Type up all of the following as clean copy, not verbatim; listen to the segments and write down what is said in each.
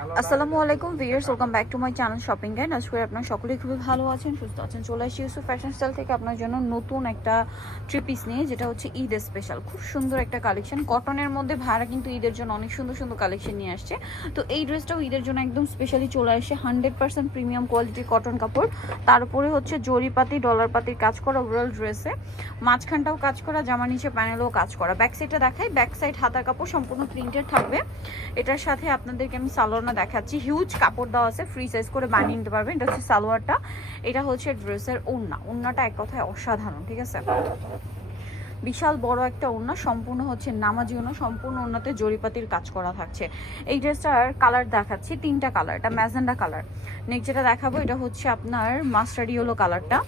আসসালামু আলাইকুম viewers, welcome back to my channel shopping guide. আজকে আপনারা সকলেই খুবই ভালো আছেন, সুস্থ আছেন। চলে আসি ইউসুফ ফ্যাশন স্টাইল থেকে আপনার জন্য নতুন একটা থ্রি পিস নিয়ে, যেটা হচ্ছে ঈদ স্পেশাল। খুব সুন্দর একটা কালেকশন কটনের মধ্যে। ভাড়া কিন্তু ঈদের জন্য অনেক সুন্দর সুন্দর কালেকশন নিয়ে আসছে। তো এই ড্রেসটাও ঈদের জন্য একদম স্পেশালি চলে আসে। 100% প্রিমিয়াম কোয়ালিটির কটন কাপড়, তার উপরে হচ্ছে জরিপাতি ডলার পাতির কাজ করা ওভারঅল ড্রেসে। মাঝখানটাও কাজ করা, জামা নিচে প্যানেলও কাজ করা। ব্যাক সাইডটা দেখাই, ব্যাক সাইড হাতার কাপড় সম্পূর্ণ প্রিন্টেড থাকবে। এটার সাথে আপনাদেরকে আমি সালোয়ারটা দেখাচ্ছি। হিউজ কাপড় দেওয়া আছে, ফ্রি সাইজ করে বানিয়ে নিতে পারবেন। এটা হচ্ছে সালোয়ারটা, এটা হচ্ছে ড্রেসের ওড়না। ওড়নাটা এক কথায় অসাধারণ, ঠিক আছে? বিশাল বড় একটা ওড়না, সম্পূর্ণ হচ্ছে নামাজি ওড়না, সম্পূর্ণ ওড়নাতে জরিপাতির কাজ করা থাকছে। এই ড্রেসটার কালার দেখাচ্ছি, তিনটা কালার। এটা ম্যাজেন্ডা কালার। নেক্সট যেটা দেখাবো, এটা হচ্ছে আপনার মাস্টার্ড ইয়েলো কালারটা।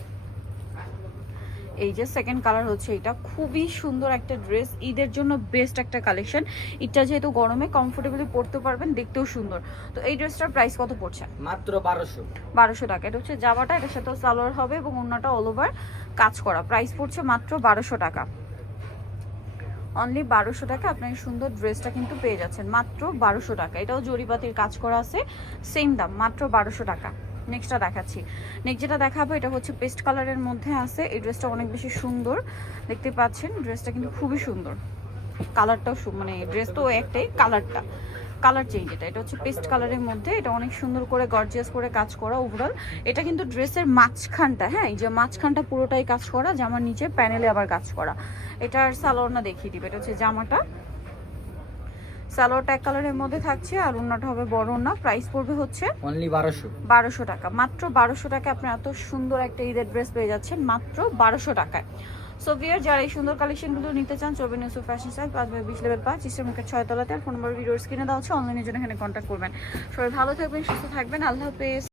এই যে সেকেন্ড কালার হচ্ছে এটা। খুবই সুন্দর একটা ড্রেস, ঈদের জন্য বেস্ট একটা কালেকশন। এটা যেহেতু গরমে কমফোর্টেবলি পরতে পারবেন, দেখতেও সুন্দর। তো এই ড্রেসটার প্রাইস কত পড়ছে? মাত্র 1200 টাকা। এটা হচ্ছে জামাটা, এটার সাথেও সালোয়ার হবে এবং অন্যটা অল ওভার কাজ করা। প্রাইস পড়ছে মাত্র 1200 টাকা। অনলি 1200 টাকা আপনার সুন্দর ড্রেসটা কিন্তু পেয়ে যাচ্ছেন, মাত্র 1200 টাকা। এটাও জরিপাতির কাজ করা আছে, সেম দাম, মাত্র 1200 টাকা। নেক্সটটা দেখাচ্ছি। নেক্সট যেটা দেখাবো, এটা হচ্ছে পেস্ট কালারের মধ্যে আছে। এই ড্রেসটা অনেক বেশি সুন্দর, দেখতে পাচ্ছেন। ড্রেসটা কিন্তু খুবই সুন্দর, কালারটাও মানে ড্রেস তো একটাই, কালার চেঞ্জ। এটা হচ্ছে পেস্ট কালারের মধ্যে। এটা অনেক সুন্দর করে গর্জিয়াস করে কাজ করা ওভারঅল। এটা কিন্তু ড্রেসের মাঝখানটা, হ্যাঁ, এই যে মাঝখানটা পুরোটাই কাজ করা, জামার নিচে প্যানেলে আবার কাজ করা। এটার সালোয়ারটা দেখিয়ে দিবে। এটা হচ্ছে জামাটা, সালোয়ারটা এক কালারের মধ্যে থাকছে, আর ওড়নাটা হবে বড় ওড়না। প্রাইস পড়বে হচ্ছে অনলি 1200 টাকা। মাত্র 1200 টাকা আপনি এত সুন্দর একটা ঈদের ড্রেস পেয়ে যাচ্ছেন মাত্র 1200 টাকায়। সো ভিউয়ার, যারা এই সুন্দর কালেকশনগুলো নিতে চান, চলবেন Yusuf fashion style, 5/20 level 5, eastern 6 তলাতে। আর ফোন নাম্বার ভিডিওর স্ক্রিনে দেওয়া হচ্ছে, অনলাইনের জন্য এখানে কন্ট্যাক্ট করবেন। সবাই ভালো থাকবেন, সুস্থ থাকবেন, আল্লাহ হাফেজ।